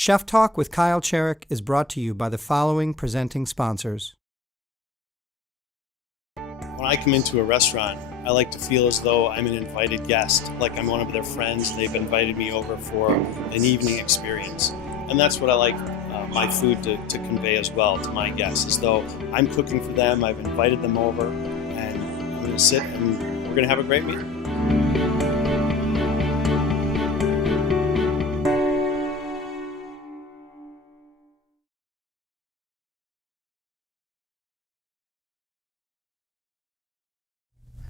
Chef Talk with Kyle Cherek is brought to you by the following presenting sponsors. When I come into a restaurant, I like to feel as though I'm an invited guest, like I'm one of their friends and they've invited me over for an evening experience. And that's what I like my food to convey as well to my guests, as though I'm cooking for them, I've invited them over, and I'm going to sit and we're going to have a great meal.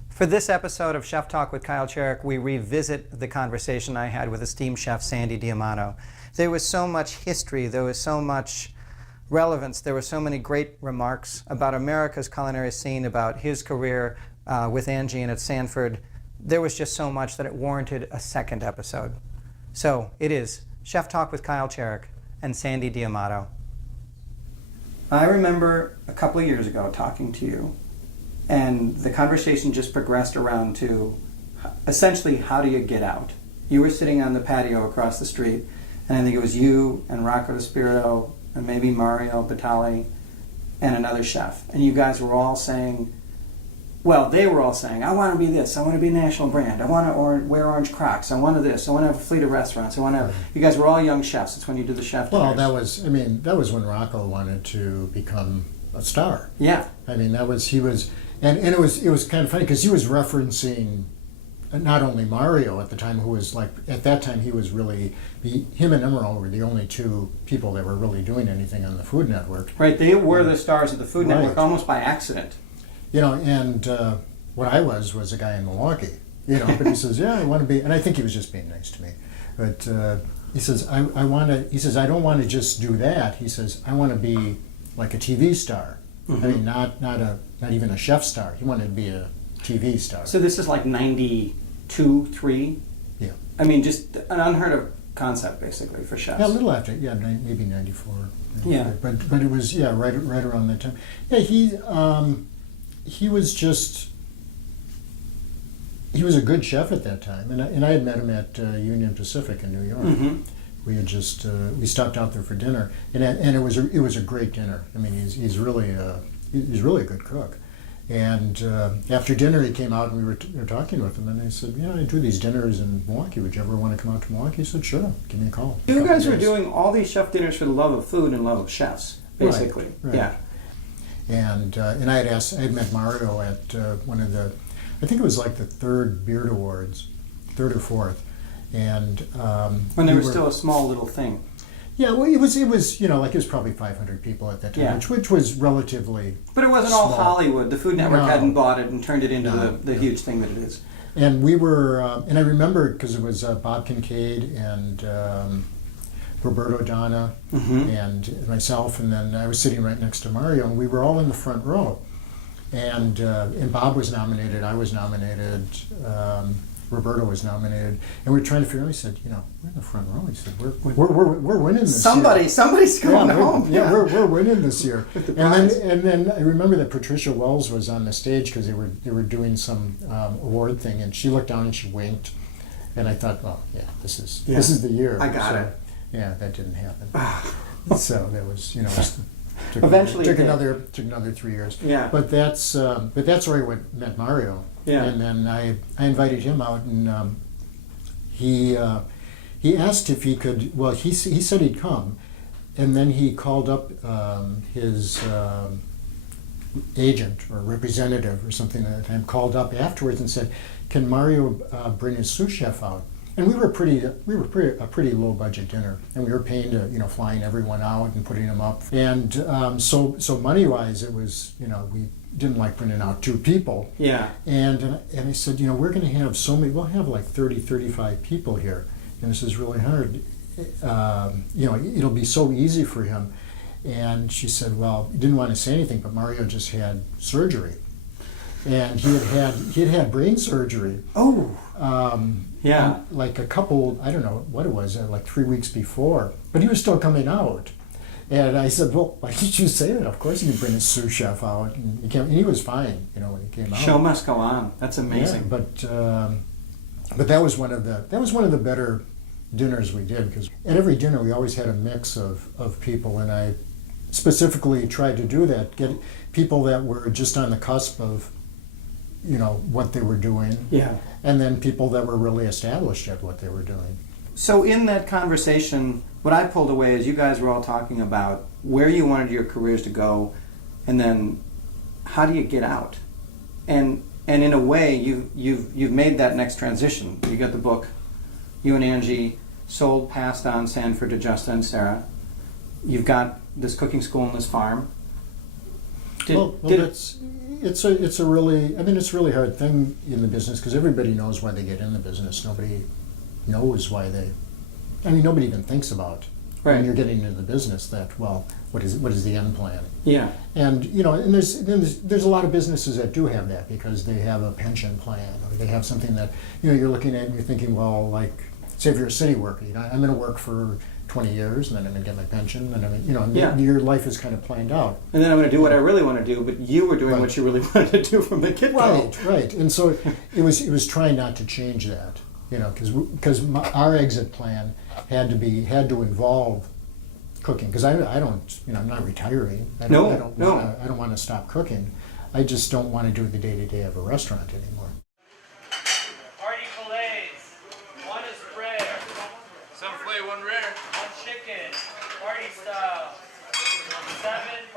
For this episode of Chef Talk with Kyle Cherek, we revisit the conversation I had with esteemed chef Sandy D'Amato. There was so much history, there was so much relevance, there were so many great remarks about America's culinary scene, about his career with Angie and at Sanford. There was just so much that it warranted a second episode. So it is Chef Talk with Kyle Cherek and Sandy D'Amato. I remember a couple of years ago talking to you, and the conversation just progressed around to essentially, how do you get out? You were sitting on the patio across the street, and I think it was you and Rocco DeSpirito and maybe Mario Batali and another chef. And you guys were all saying, well, they were all saying, I want to be this, I want to be a national brand, I want to wear orange Crocs, I want to this, I want to have a fleet of restaurants, I want to have... You guys were all young chefs. That's when you did the chef dinners. Well, that was when Rocco wanted to become a star. Yeah. I mean, And it was kind of funny because he was referencing not only Mario at the time, who was like, at that time he was really, him and Emerald were the only two people that were really doing anything on the Food Network. Right, they were the stars of the Food Network almost by accident. You know, and what I was a guy in Milwaukee, you know, but he says, yeah, I want to be, and I think he was just being nice to me, but he says, I don't want to just do that. He says, I want to be like a TV star. Mm-hmm. I mean, not even a chef star. He wanted to be a TV star. So this is like 92, 3? Yeah. I mean, just an unheard of concept, basically, for chefs. Yeah, a little after, maybe 94. Yeah. But it was, right around that time. Yeah, he was just, he was a good chef at that time. And I had met him at Union Pacific in New York. Mm-hmm. We had just we stopped out there for dinner, and it was a great dinner. I mean, he's really a good cook. And after dinner, he came out and we were talking with him, and I said, yeah, I do these dinners in Milwaukee. Would you ever want to come out to Milwaukee? He said, sure, give me a call. You guys were doing all these chef dinners for the love of food and love of chefs, basically. Right. Yeah. And I had met Mario at one of the, I think it was like the third Beard Awards, third or fourth. And when they were still a small little thing. Yeah, well, it was like it was probably 500 people at that time, which was relatively. But it wasn't small. all Hollywood. The Food Network hadn't bought it and turned it into the huge thing that it is. And we were, and I remember because it was Bob Kincaid and Roberto Donna and myself, and then I was sitting right next to Mario, and we were all in the front row, and Bob was nominated, I was nominated. Roberto was nominated, and we were trying to figure out. He said, we're in the front row. He said, we're winning this year. Somebody's going home. Yeah, we're winning this year. And then I remember that Patricia Wells was on the stage because they were doing some award thing, and she looked down and she winked, and I thought, oh yeah, this is the year. I got it. Yeah, that didn't happen. So that was eventually took another 3 years. Yeah. But that's where I met Mario. Yeah. And then I invited him out, and he asked if he could. Well, he said he'd come, and then he called up his agent or representative or something at that time. Called up afterwards and said, "Can Mario bring his sous chef out?" And we were a pretty low budget dinner, and we were paying to flying everyone out and putting them up, and so money wise it was we didn't like bringing out two people. Yeah. And I said, we're going to have we'll have like 30, 35 people here, and this is really hard. It'll be so easy for him. And she said, well, he didn't want to say anything, but Mario just had surgery, and he had had brain surgery. Oh. Yeah. Like a couple, I don't know what it was, like 3 weeks before, but he was still coming out. And I said, well, why did you say that? Of course you can bring a sous chef out. And he was fine, when he came out. Show must go on. That's amazing. Yeah, but that was one of the better dinners we did, because at every dinner we always had a mix of people, and I specifically tried to do that, get people that were just on the cusp of, you know, what they were doing, Yeah. and then people that were really established at what they were doing. So in that conversation, what I pulled away is you guys were all talking about where you wanted your careers to go, and then how do you get out? And in a way, you've made that next transition. You got the book, you and Angie sold, passed on Sanford to Justa and Sarah. You've got this cooking school and this farm. It's a really, I mean, it's a really hard thing in the business, because everybody knows why they get in the business. Nobody knows why nobody even thinks about when you're getting into the business that, well, what is the end plan? Yeah. And you know, and there's a lot of businesses that do have that, because they have a pension plan, or they have something that, you know, you're looking at and you're thinking, well, like, say if you're a city worker, you know, I'm going to work for 20 years, and then I'm going to get my pension, and I'm, you know, your life is kind of planned out. And then I'm going to do what I really want to do, but you were doing what you really wanted to do from the get-go. Right. And so it was trying not to change that, you know, because our exit plan had to involve cooking, because I don't, you know, I'm not retiring. I don't want to stop cooking. I just don't want to do the day-to-day of a restaurant anymore. Party fillets. One is rare. Some filet, one rare. One chicken. Party style. 7